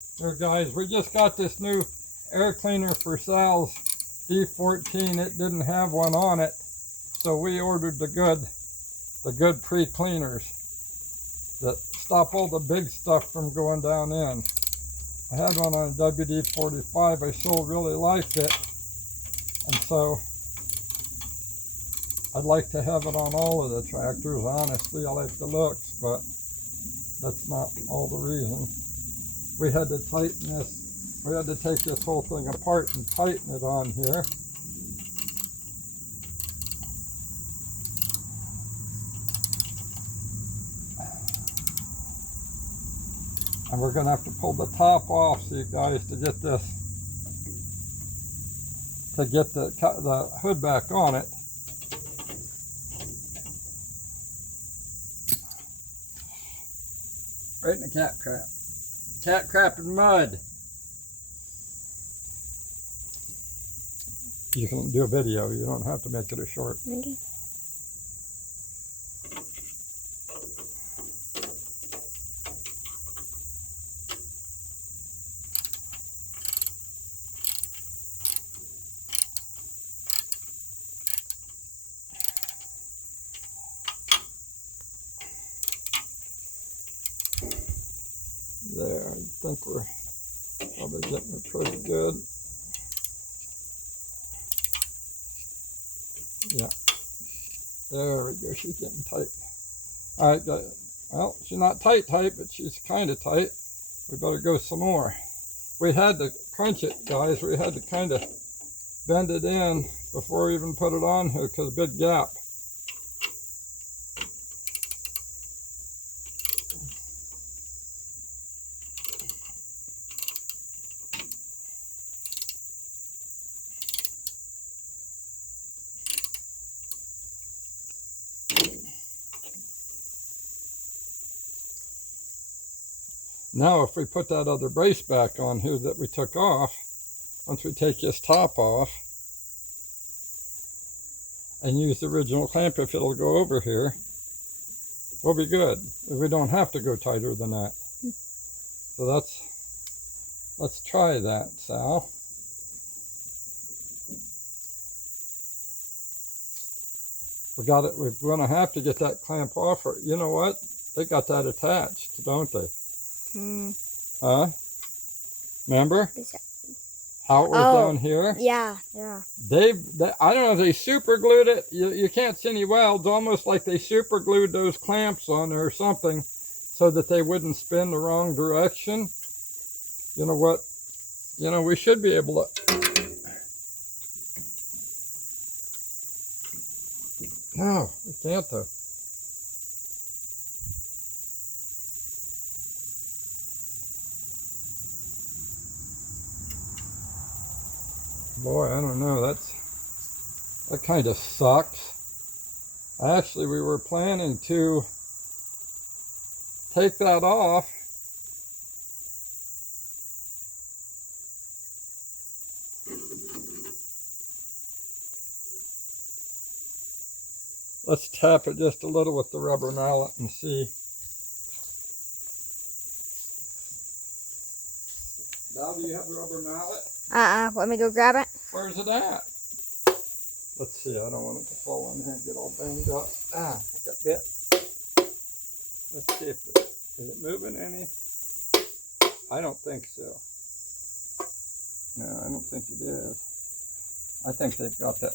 Here guys, we just got this new air cleaner for Sal's D14. It didn't have one on it, so we ordered the good pre-cleaners that stop all the big stuff from going down in. I had one on a WD-45. I still really liked it, and so I'd like to have it on all of the tractors. Honestly, I like the looks, but that's not all the reason. We had to tighten this. We had to take this whole thing apart and tighten it on here. And we're going to have to pull the top off, see guys, to get this, to get the hood back on it. Right in the cat crap. Cat crap and mud. You can do a video, you don't have to make it a short. Okay. There, I think we're probably getting it pretty good. Yeah. There we go, she's getting tight. Alright, well, she's not tight, but she's kind of tight. We better go some more. We had to crunch it, guys. We had to kind of bend it in before we even put it on here because big gap. Now if we put that other brace back on here that we took off, once we take this top off and use the original clamp, if it'll go over here, we'll be good. If we don't have to go tighter than that. So let's try that, Sal. We're gonna have to get that clamp off. Or, you know what? They got that attached, don't they? Huh? Remember how it was down here? Yeah. I don't know if they super glued it. You can't see any welds. Almost like they super glued those clamps on there or something, so that they wouldn't spin the wrong direction. You know what? You know, we should be able to. No, we can't though. Boy, I don't know, that kind of sucks. Actually, we were planning to take that off. Let's tap it just a little with the rubber mallet and see. Now, do you have the rubber mallet? Let me go grab it. Where's it at? Let's see, I don't want it to fall in here and get all banged up. I got bit. Let's see if is it moving any? I don't think so. No, I don't think it is. I think they've got that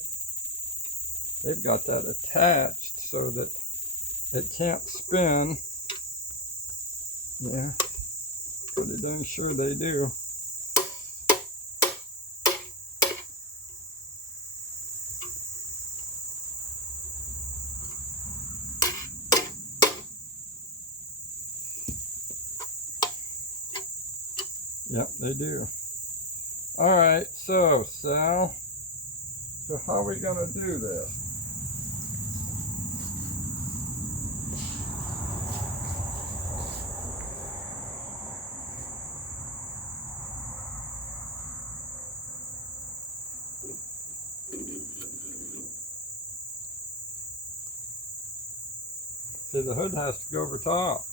attached so that it can't spin. Yeah, pretty dang sure they do. Yep, they do. All right, so Sal, so how are we gonna do this? See, the hood has to go over top.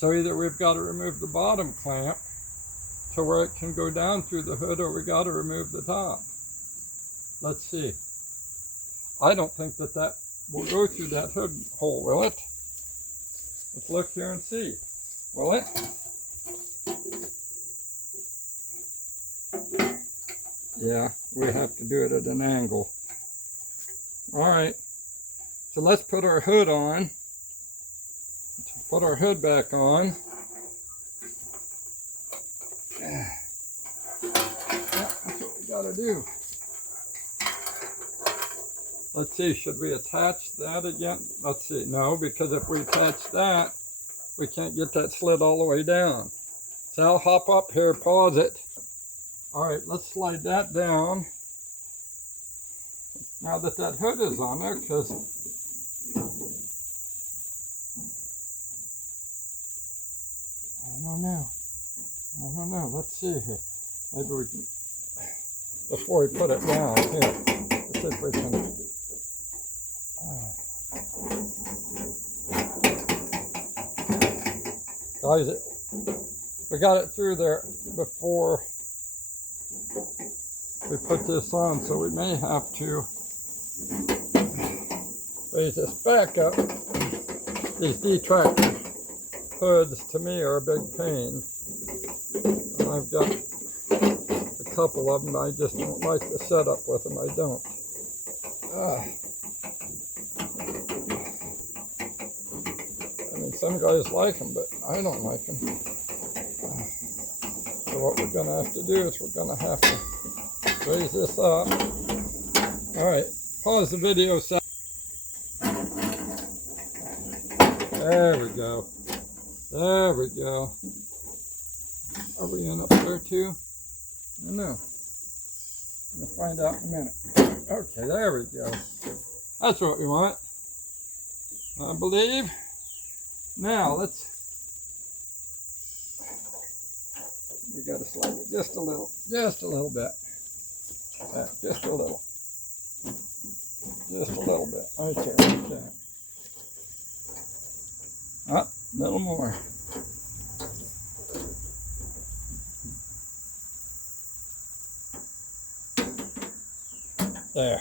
So either we've got to remove the bottom clamp to where it can go down through the hood, or we got to remove the top. Let's see. I don't think that that will go through that hood hole, will it? Let's look here and see. Will it? Yeah, we have to do it at an angle. All right, so let's put our hood on. Put our hood back on. Yeah, that's what we gotta do. Let's see, should we attach that again? Let's see, no, because if we attach that, we can't get that slid all the way down. So I'll hop up here, pause it. All right, let's slide that down. Now that that hood is on there, because I don't know, let's see here. Maybe we can, before we put it down, here, let's see if we can. Guys, we got it through there before we put this on, so we may have to raise this back up. These detractor hoods to me are a big pain, and I've got a couple of them. I just don't like the setup with them. I don't. I mean, some guys like them, but I don't like them. So what we're going to have to do is we're going to have to raise this up. All right, pause the video. There we go. There we go. Are we in up there too? I don't know. We'll find out in a minute. Okay, there we go. That's what we want, I believe. Now we got to slide it just a little bit. Yeah, just a little bit. Right there. A little more. There.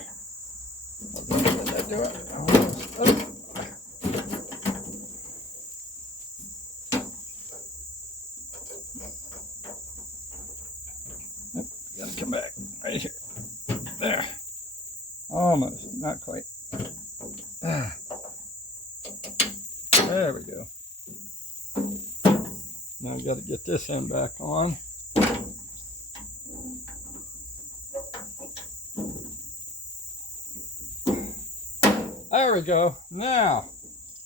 Did that do it? Almost. Oh. Gotta come back right here. There. Almost. Not quite. There we go. Now we got to get this end back on. There we go. Now,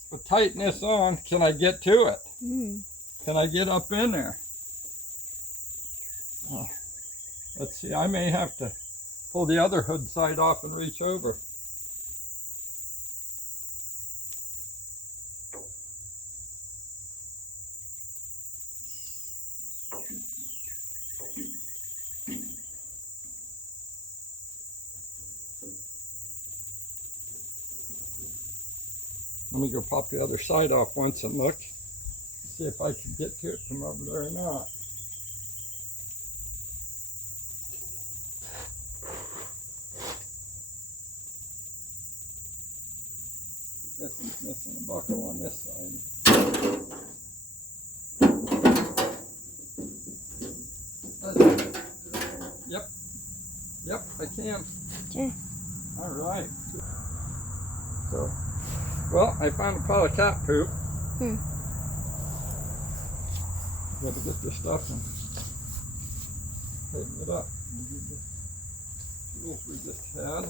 we'll tighten this on. Can I get to it? Can I get up in there? Let's see. I may have to pull the other hood side off and reach over. Let me go pop the other side off once and look. See if I can get to it from over there or not. This one's missing a buckle on this side. Yep, I can. Okay. All right. So, well, I found a pile of cat poop. Got to get this stuff and tighten it up. The tools we just had.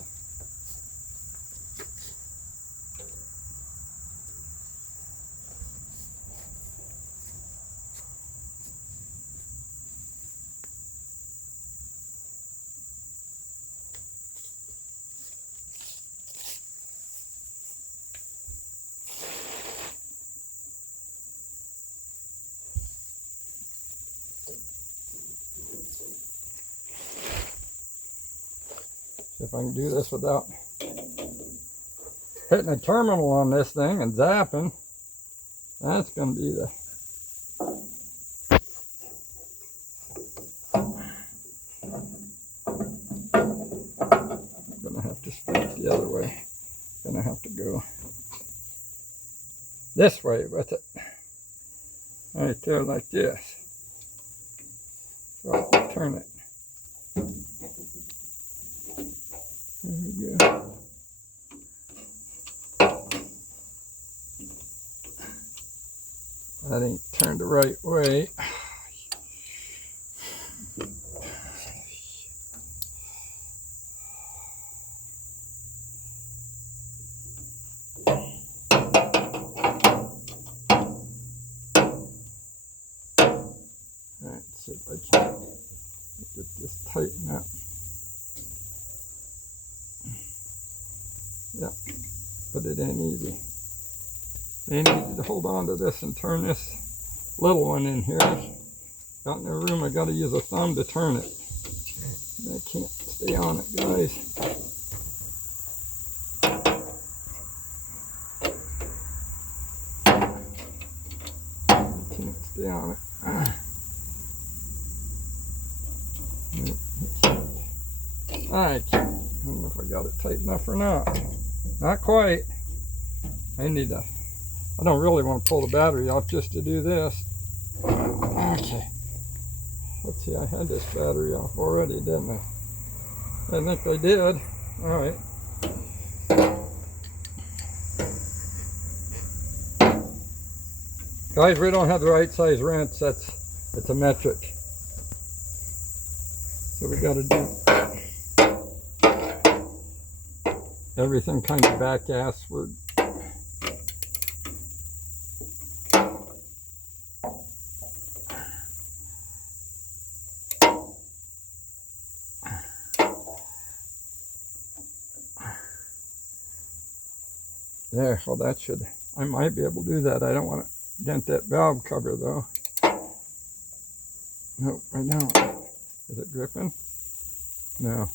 See if I can do this without hitting a terminal on this thing and zapping. That's going to be the this way with it. Right there like this. So I can turn it. There we go. That ain't turned the right way. Alright, see if I can get this tightened up. Yeah, but it ain't easy. It ain't easy to hold on to this and turn this little one in here. Got no room, I gotta use a thumb to turn it. I can't stay on it, guys. I can't stay on it. I don't know if I got it tight enough or not. Not quite. I don't really want to pull the battery off just to do this. Okay. Let's see, I had this battery off already, didn't I? I think I did. Alright. Guys, we don't have the right size wrench. It's a metric. So we got to do everything kind of back-assward. There, well that should, I might be able to do that. I don't want to dent that valve cover though. Nope, I don't. Is it gripping? No.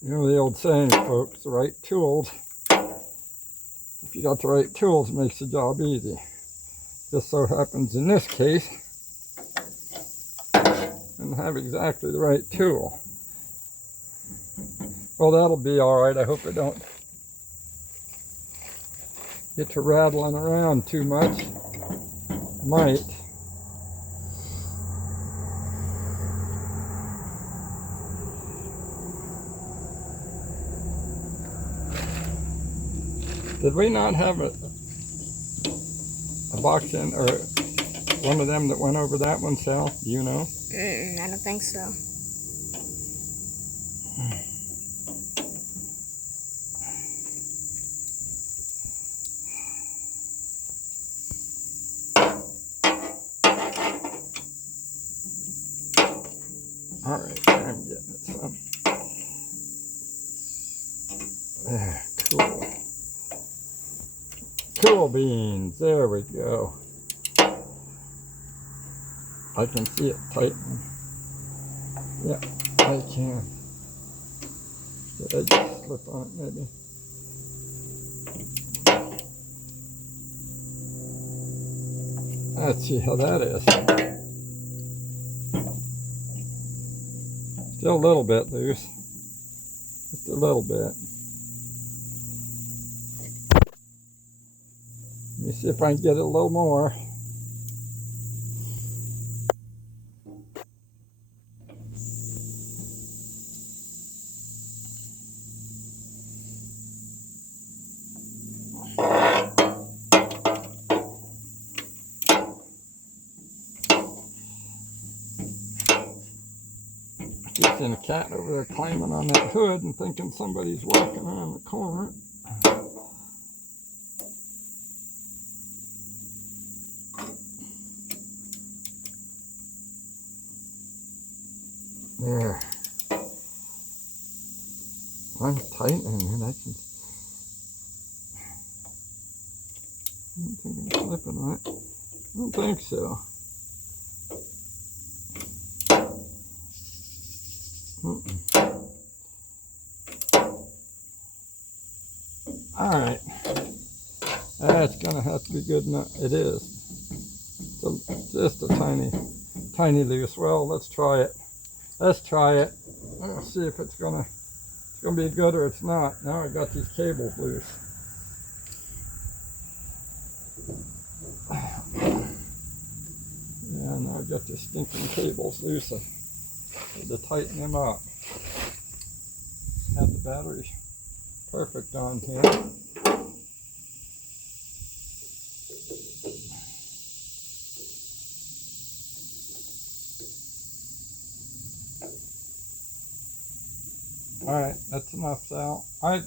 You know the old saying, folks, the right tools. If you got the right tools, it makes the job easy. Just so happens in this case, I didn't have exactly the right tool. Well, that'll be alright. I hope it don't get to rattling around too much. Might. Did we not have a box in, or one of them that went over that one, Sal? Do you know? I don't think so. Alright, I'm getting it some. There, cool. Cool beans, there we go. I can see it tightening. Yeah, I can. Did I just slip on it maybe? Let's see how that is. Still a little bit loose. Just a little bit. Let me see if I can get it a little more. Just seeing a cat over there climbing on that hood and thinking somebody's walking around the corner. There. I'm tightening it. I don't think I'm slipping on it. I don't think so. Alright. That's gonna have to be good enough. It is. So just a tiny loose. Well, let's try it. Let's try it. Let's see if it's gonna It's going to be good or it's not. Now I got these cables loose. Yeah, now I got the stinking cables loose. I had to tighten them up. Had the batteries perfect on here. All right, that's enough, Sal. All right.